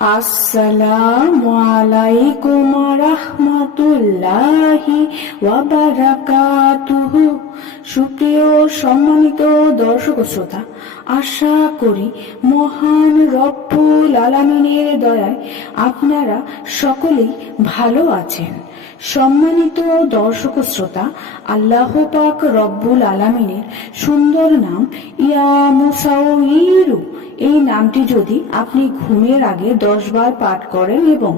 আসসালামু আলাইকুম রাহমাতুল্লাহি ওয়া বারাকাতুহু। সুপ্রিয় সম্মানিত দর্শক শ্রোতা, আশা করি মহান রব্বুল আলামিনের দয়ায় আপনারা সকলেই ভালো আছেন। সম্মানিত দর্শক শ্রোতা, আল্লাহ পাক রব্বুল আলামিনের সুন্দর নাম ইয়া মুসাউইরু, এই নামটি যদি আপনি ঘুমের আগে 10 বার পাঠ করেন এবং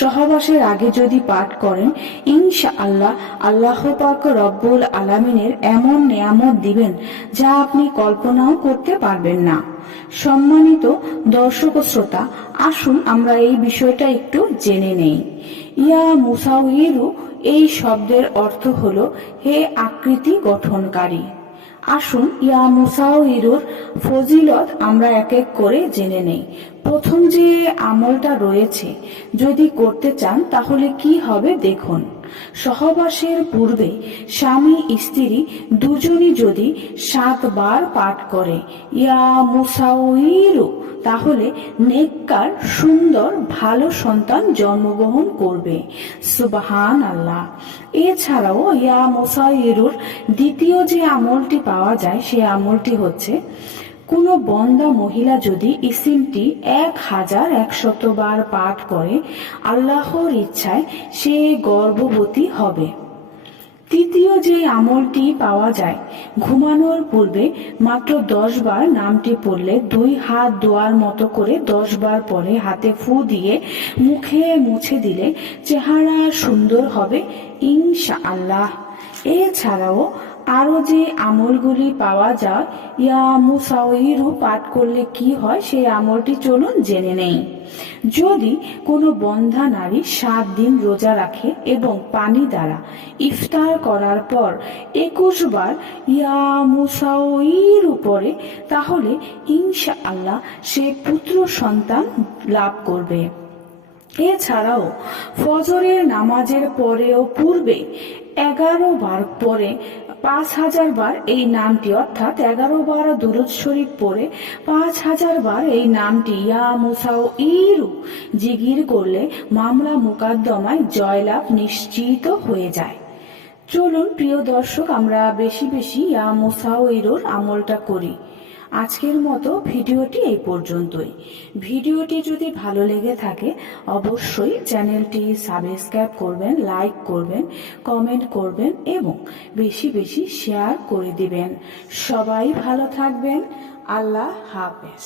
সহবাসের আগে যদি পাঠ করেন, ইনশাআল্লাহ আল্লাহ পাক রব্বুল আলামিনের এমন নেয়ামত দিবেন যা আপনি কল্পনাও করতে পারবেন না। সম্মানিত দর্শক শ্রোতা, আসুন আমরা এই বিষয়টা একটু জেনে নেই। ইয়া মুসাউইরু এই শব্দের অর্থ হলো হে আকৃতি গঠনকারী। আসুন ইয়া মুসাউইরুর ফজিলত আমরা এক এক করে জেনে নেই। প্রথম যে আমলটা রয়েছে, যদি করতে চান তাহলে কি হবে দেখুন। সহবাসের পূর্বে স্বামী স্ত্রী দুজনই যদি 7 বার পাঠ করে ইয়া মুসাউইরু, তাহলে নেককার সুন্দর ভালো সন্তান জন্মগ্রহণ করবে। সুবহান আল্লাহ। এছাড়াও ইয়া মুসাউইরুর দ্বিতীয় যে আমলটি পাওয়া যায়, সে আমলটি হচ্ছে কোনো বন্দা মহিলা যদি ইসিমটি 1100 বার পাঠ করে, আল্লাহর ইচ্ছায় সে গর্ভবতী হবে। তৃতীয় যে আমলটি পাওয়া যায়, ঘুমানোর পূর্বে মাত্র 10 বার নামটি পড়লে 2 হাত দোয়ার মতো করে 10 বার পরে হাতে ফু দিয়ে মুখে মুছে দিলে চেহারা সুন্দর হবে ইনশাআল্লাহ। এছাড়াও আরো যে আমলগুলি পাওয়া যায়, ইয়া মুসাউইরু পাঠ করলে কি হয় সেই আমলটি চলুন জেনে নেই। যদি কোনো বন্ধা নারী 7 দিন রোজা রাখে এবং পানি দ্বারা ইফতার করার পর 21 বার ইয়া মুসাউইরু পড়ে, তাহলে ইনশাআল্লাহ সে পুত্র সন্তান লাভ করবে। এছাড়াও ফজরের নামাজের পরেও পূর্বে 11 বার পরে 5000 বার এই নামটি, অর্থাৎ 11 বার দুরূদ শরীফ পড়ে 5000 বার এই নামটি ইয়া মুসাউইরু জিকির করলে মামলা মোকদ্দমায় জয়লাভ নিশ্চিত হয়ে যায়। চলুন প্রিয় দর্শক, আমরা বেশি বেশি ইয়া মুসাউইরুর আমলটা করি। আজকের মতো ভিডিওটি এই পর্যন্তই। ভিডিওটি যদি ভালো লেগে থাকে অবশ্যই চ্যানেলটি সাবস্ক্রাইব করবেন, লাইক করবেন, কমেন্ট করবেন এবং বেশি বেশি শেয়ার করে দিবেন। সবাই ভালো থাকবেন। আল্লাহ হাফেজ।